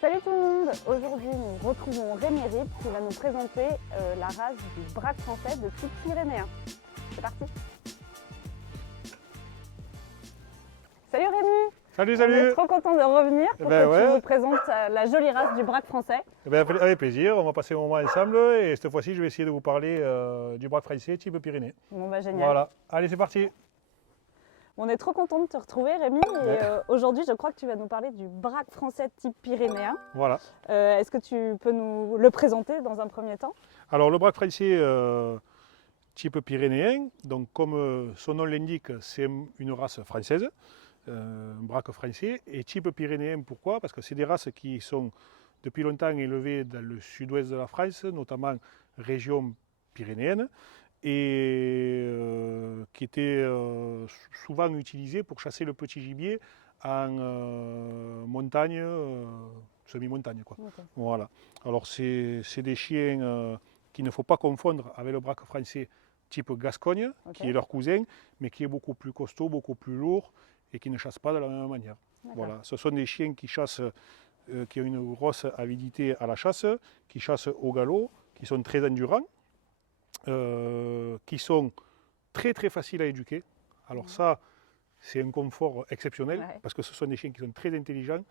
Salut tout le monde. Aujourd'hui nous retrouvons Rémi Rip qui va nous présenter la race du braque français de type pyrénéen. C'est parti. Salut Rémi. Salut, On salut. est trop content de revenir pour que tu nous présentes la jolie race du braque français. Avec plaisir, on va passer un moment ensemble et cette fois-ci je vais essayer de vous parler du braque français type Pyrénées. Bon bah génial. Voilà, allez c'est parti. On est trop content de te retrouver Rémi et aujourd'hui je crois que tu vas nous parler du braque français type pyrénéen. Voilà. Est-ce que tu peux nous le présenter dans un premier temps? Alors le braque français type pyrénéen, donc comme son nom l'indique, c'est une race française, un braque français, et type pyrénéen pourquoi? Parce que c'est des races qui sont depuis longtemps élevées dans le sud-ouest de la France, notamment région pyrénéenne, et qui étaient souvent utilisées pour chasser le petit gibier en montagne, semi-montagne, quoi. Okay. Voilà. Alors c'est des chiens qu'il ne faut pas confondre avec le braque français type Gascogne, qui est leur cousin, mais qui est beaucoup plus costaud, beaucoup plus lourd et qui ne chasse pas de la même manière. Voilà. Ce sont des chiens qui chassent, qui ont une grosse avidité à la chasse, qui chassent au galop, qui sont très endurants, qui sont très très faciles à éduquer. Alors ça, c'est un confort exceptionnel, parce que ce sont des chiens qui sont très intelligents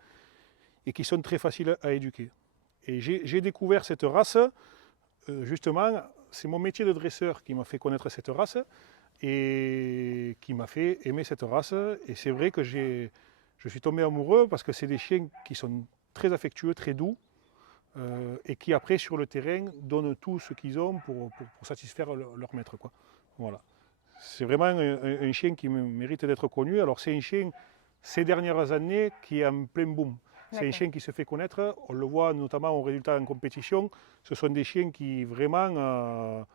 et qui sont très faciles à éduquer. Et j'ai découvert cette race, justement, c'est mon métier de dresseur qui m'a fait connaître cette race et qui m'a fait aimer cette race. Et c'est vrai que je suis tombé amoureux parce que c'est des chiens qui sont très affectueux, très doux, et qui après sur le terrain donnent tout ce qu'ils ont pour satisfaire leur maître, quoi. Voilà. C'est vraiment un chien qui mérite d'être connu. Alors c'est un chien, ces dernières années, qui est en plein boom. C'est un chien qui se fait connaître, on le voit notamment aux résultats en compétition. Ce sont des chiens qui vraiment,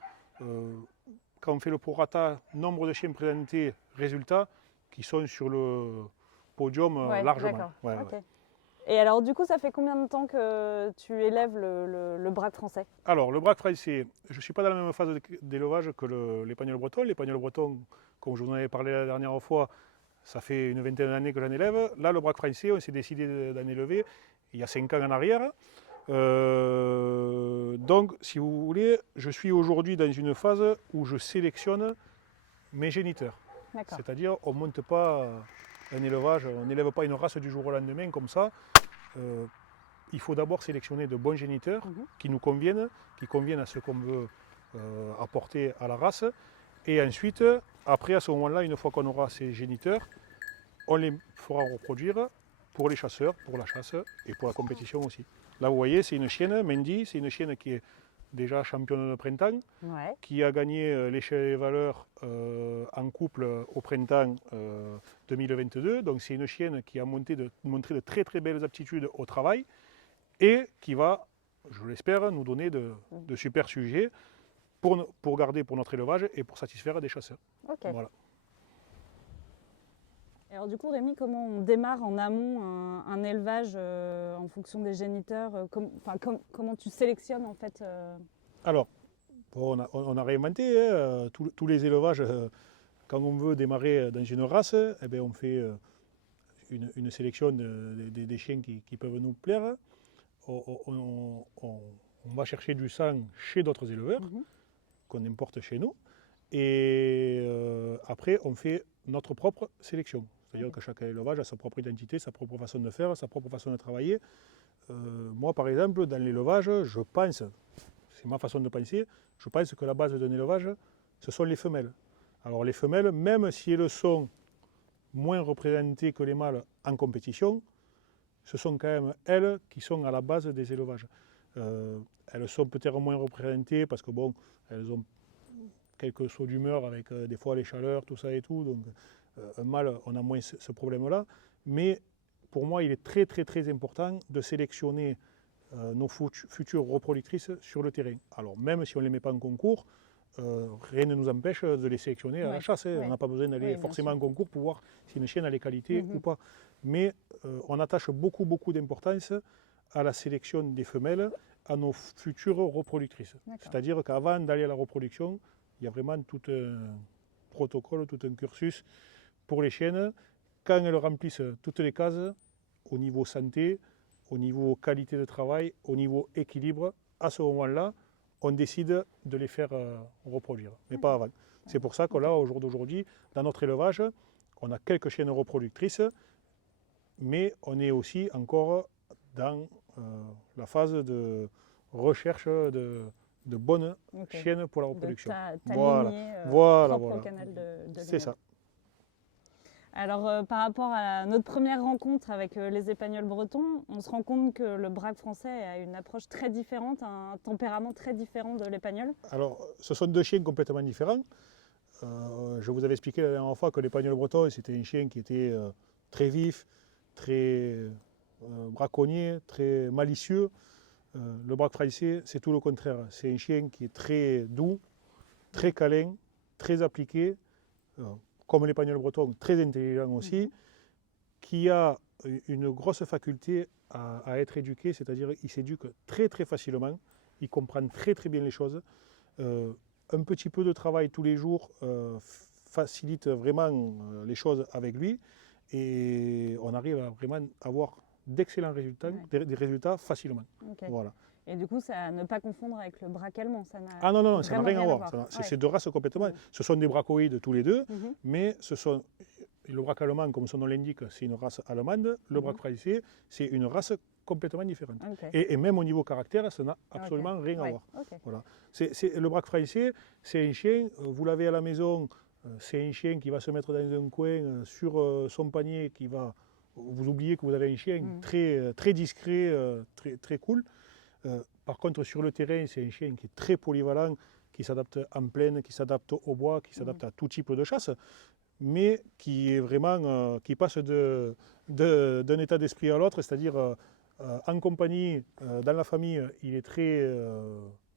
quand on fait le prorata, nombre de chiens présentés, résultats, qui sont sur le podium largement. Ouais, okay. Et alors du coup, ça fait combien de temps que tu élèves le braque français? Alors le braque français, je ne suis pas dans la même phase d'élevage que l'épagnol breton. L'épagnol breton, comme je vous en avais parlé la dernière fois, ça fait une vingtaine d'années que j'en élève. Là, le braque français, on s'est décidé d'en élever il y a 5 ans en arrière. Donc, si vous voulez, je suis aujourd'hui dans une phase où je sélectionne mes géniteurs. C'est-à-dire, on ne monte pas un élevage, on n'élève pas une race du jour au lendemain comme ça. Il faut d'abord sélectionner de bons géniteurs qui nous conviennent, qui conviennent à ce qu'on veut apporter à la race. Et ensuite, après, à ce moment-là, une fois qu'on aura ces géniteurs, on les fera reproduire pour les chasseurs, pour la chasse et pour la compétition aussi. Là, vous voyez, c'est une chienne, Mendy, c'est une chienne qui est déjà championne de printemps, qui a gagné l'échelle des valeurs en couple au printemps 2022. Donc c'est une chienne qui a montré de très très belles aptitudes au travail et qui va, je l'espère, nous donner de super sujets pour garder pour notre élevage et pour satisfaire des chasseurs. Voilà. Alors du coup Rémi, comment on démarre en amont un élevage en fonction des géniteurs, comment tu sélectionnes en fait Alors, bon, on a réinventé tous les élevages. Quand on veut démarrer dans une race, eh bien, on fait une sélection des chiens qui peuvent nous plaire. On va chercher du sang chez d'autres éleveurs qu'on importe chez nous. Et après, on fait notre propre sélection. C'est-à-dire que chaque élevage a sa propre identité, sa propre façon de faire, sa propre façon de travailler. Moi, par exemple, dans l'élevage, je pense, c'est ma façon de penser, je pense que la base d'un élevage, ce sont les femelles. Alors les femelles, même si elles sont moins représentées que les mâles en compétition, ce sont quand même elles qui sont à la base des élevages. Elles sont peut-être moins représentées parce que bon, elles ont quelques sauts d'humeur avec des fois les chaleurs, tout ça et tout. Donc un mâle, on a moins ce problème-là. Mais pour moi, il est très très très important de sélectionner nos futures reproductrices sur le terrain. Alors même si on ne les met pas en concours, rien ne nous empêche de les sélectionner à la chasse. On n'a pas besoin d'aller forcément en concours pour voir si une chienne a les qualités ou pas. Mais on attache beaucoup beaucoup d'importance à la sélection des femelles, à nos futures reproductrices. C'est-à-dire qu'avant d'aller à la reproduction, il y a vraiment tout un protocole, tout un cursus pour les chiennes. Quand elles remplissent toutes les cases, au niveau santé, au niveau qualité de travail, au niveau équilibre, à ce moment-là, on décide de les faire reproduire, mais pas avant. C'est pour ça que là, au jour d'aujourd'hui, dans notre élevage, on a quelques chiennes reproductrices, mais on est aussi encore dans la phase de recherche de bonnes chiennes pour la reproduction. Voilà, voilà. Au canal de c'est ça. Alors, par rapport à notre première rencontre avec les Épagnols bretons, on se rend compte que le braque français a une approche très différente, un tempérament très différent de l'Épagnol. Alors, ce sont deux chiens complètement différents. Je vous avais expliqué la dernière fois que l'Épagnol breton, c'était un chien qui était très vif, très braconnier, très malicieux. Le braque français, c'est tout le contraire. C'est un chien qui est très doux, très câlin, très appliqué. Comme l'Épagnol breton, très intelligent aussi, qui a une grosse faculté à être éduqué, c'est-à-dire qu'il s'éduque très très facilement, il comprend très très bien les choses. Un petit peu de travail tous les jours facilite vraiment les choses avec lui et on arrive à vraiment avoir d'excellents résultats, des résultats facilement. Voilà. Et du coup, ça à ne pas confondre avec le braque allemand. Ah non, ça n'a rien à voir. C'est deux races complètement. Ce sont des bracoïdes tous les deux, mais le braque allemand, comme son nom l'indique, c'est une race allemande. Le braque français, c'est une race complètement différente. Et même au niveau caractère, ça n'a absolument rien à voir. Voilà. Le braque français, c'est un chien, vous l'avez à la maison, c'est un chien qui va se mettre dans un coin sur son panier, qui va... Vous oubliez que vous avez un chien très discret, très cool. Par contre, sur le terrain, c'est un chien qui est très polyvalent, qui s'adapte en plaine, qui s'adapte au bois, qui s'adapte à tout type de chasse, mais qui est vraiment, qui passe d'un état d'esprit à l'autre, c'est-à-dire en compagnie, dans la famille, il est très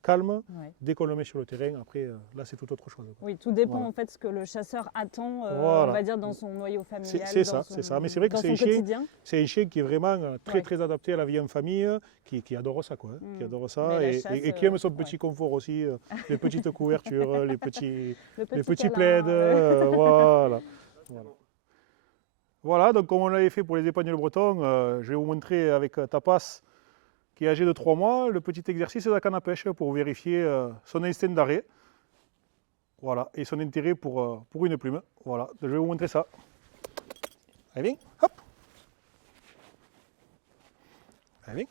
calme. Dès qu'on le met sur le terrain, après, là, c'est tout autre chose. Oui, tout dépend en fait ce que le chasseur attend, on va dire, dans son noyau familial. C'est ça. Mais c'est vrai que c'est un chien qui est vraiment très adapté à la vie en famille, qui adore ça, quoi. Qui adore ça et qui aime son petit confort aussi, les petites couvertures, les petits plaids, voilà. Donc comme on l'avait fait pour les Épagnols bretons, je vais vous montrer avec Tapas, qui est âgé de 3 mois, le petit exercice de la canne à pêche pour vérifier son instinct d'arrêt. Voilà, et son intérêt pour une plume. Voilà, je vais vous montrer ça. Allez, viens, hop. Allez, viens.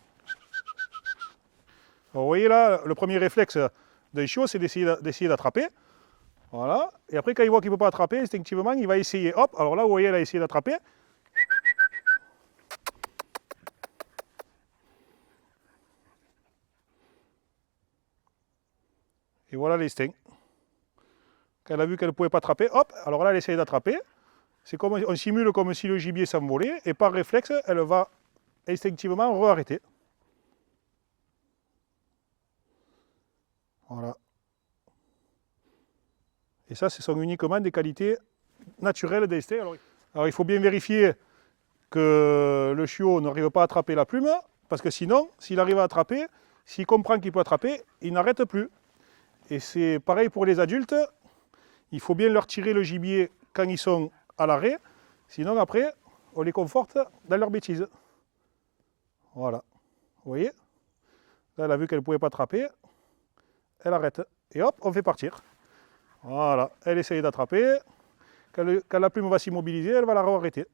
Alors, vous voyez là, le premier réflexe d'un chiot, c'est d'essayer d'attraper. Voilà, et après quand il voit qu'il ne peut pas attraper, instinctivement, il va essayer. Hop, alors là, vous voyez, il a essayé d'attraper. Et voilà l'instinct. Quand elle a vu qu'elle ne pouvait pas attraper, hop, alors là elle essaye d'attraper. C'est comme on simule comme si le gibier s'envolait et par réflexe, elle va instinctivement re-arrêter. Voilà. Et ça, ce sont uniquement des qualités naturelles d'instinct. Alors il faut bien vérifier que le chiot n'arrive pas à attraper la plume, parce que sinon, s'il arrive à attraper, s'il comprend qu'il peut attraper, il n'arrête plus. Et c'est pareil pour les adultes, il faut bien leur tirer le gibier quand ils sont à l'arrêt, sinon après, on les conforte dans leur bêtise. Voilà, vous voyez? Là, elle a vu qu'elle ne pouvait pas attraper, elle arrête. Et hop, on fait partir. Voilà, elle essaye d'attraper, quand la plume va s'immobiliser, elle va la re-arrêter.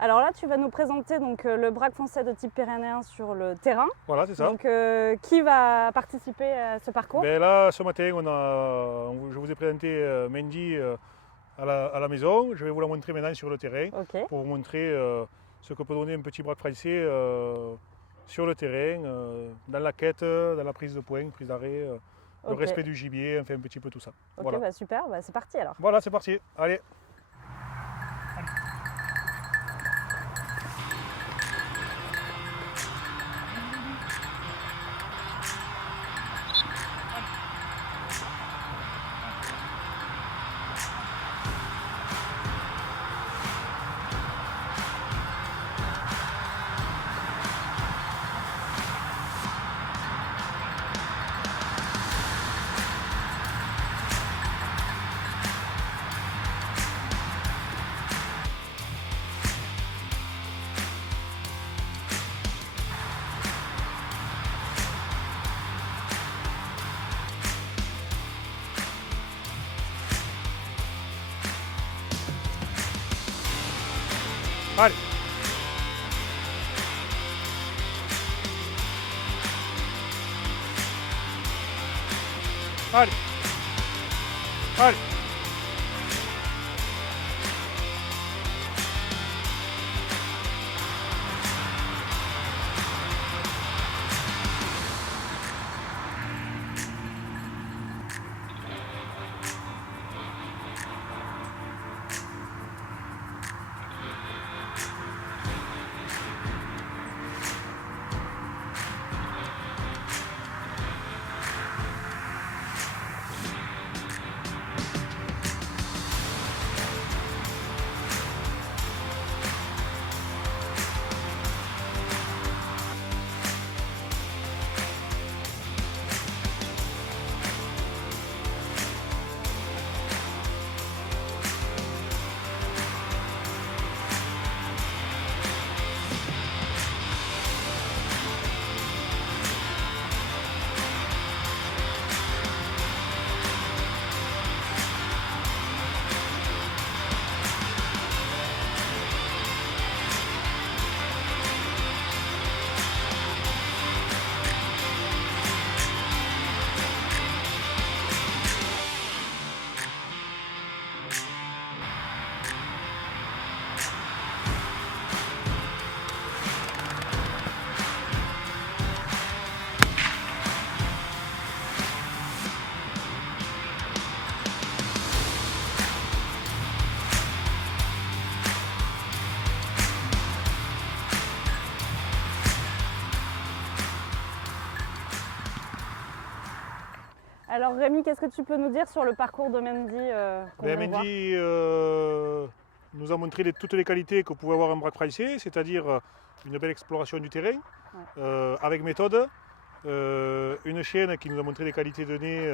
Alors là, tu vas nous présenter donc, le braque français de type pyrénéen sur le terrain. Voilà, c'est ça. Donc, qui va participer à ce parcours? Là, ce matin, je vous ai présenté Mendy à la maison. Je vais vous la montrer maintenant sur le terrain pour vous montrer ce que peut donner un petit braque français sur le terrain, dans la quête, dans la prise de poing, prise d'arrêt, le respect du gibier, enfin un petit peu tout ça. Voilà. Bah super, c'est parti alors. Voilà, c'est parti. Allez. Allez. Allez. Allez. Alors Rémi, qu'est-ce que tu peux nous dire sur le parcours de Mendy qu'on vient de voir? Mendy nous a montré toutes les qualités que pouvait avoir un braque français, c'est-à-dire une belle exploration du terrain, avec méthode, une chienne qui nous a montré les qualités de nez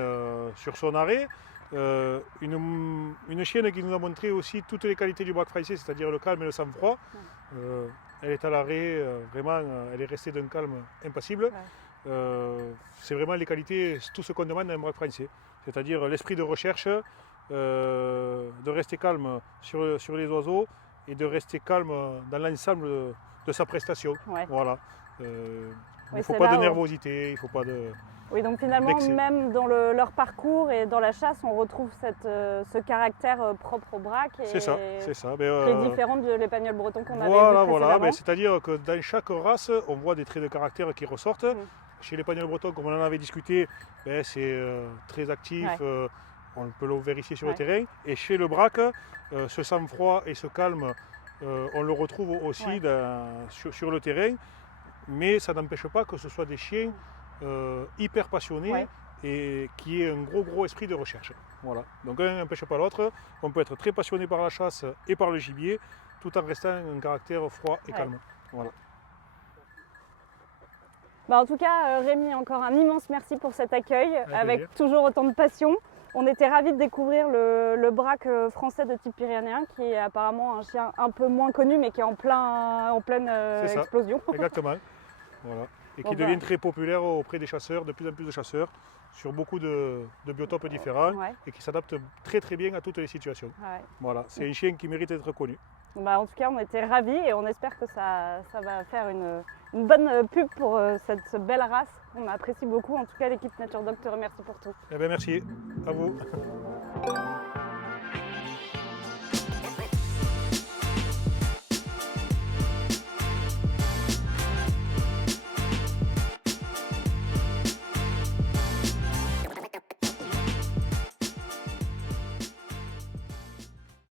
sur son arrêt, une chienne qui nous a montré aussi toutes les qualités du braque français, c'est-à-dire le calme et le sang-froid. Elle est à l'arrêt, vraiment, elle est restée d'un calme impassible. C'est vraiment les qualités, tout ce qu'on demande à un braque français, c'est-à-dire l'esprit de recherche, de rester calme sur les oiseaux et de rester calme dans l'ensemble de sa prestation. Voilà. Il ne faut pas de nervosité, il ne faut pas de... Oui, donc finalement, même dans leur parcours et dans la chasse, on retrouve ce caractère propre au braque. C'est ça. Qui est différent de l'épagnol breton qu'on avait vu précédemment. C'est-à-dire que dans chaque race, on voit des traits de caractère qui ressortent. Chez l'épagnol breton, comme on en avait discuté, c'est très actif, on peut le vérifier sur le terrain. Et chez le braque, ce sang-froid et ce calme, on le retrouve aussi sur le terrain. Mais ça n'empêche pas que ce soit des chiens hyper passionnés et qui aient un gros esprit de recherche. Voilà. Donc l'un n'empêche pas l'autre. On peut être très passionné par la chasse et par le gibier, tout en restant un caractère froid et calme. Voilà. En tout cas, Rémi, encore un immense merci pour cet accueil, avec toujours autant de passion. On était ravis de découvrir le braque français de type pyrénéen, qui est apparemment un chien un peu moins connu, mais qui est en pleine explosion. Exactement. Voilà. Et qui devient très populaire auprès des chasseurs, de plus en plus de chasseurs, sur beaucoup de biotopes différents, et qui s'adapte très bien à toutes les situations. Voilà. C'est un chien qui mérite d'être connu. En tout cas, on était ravis et on espère que ça va faire une bonne pub pour cette belle race. On apprécie beaucoup. En tout cas, l'équipe Nature Dog te remercie pour tout. Merci. À vous.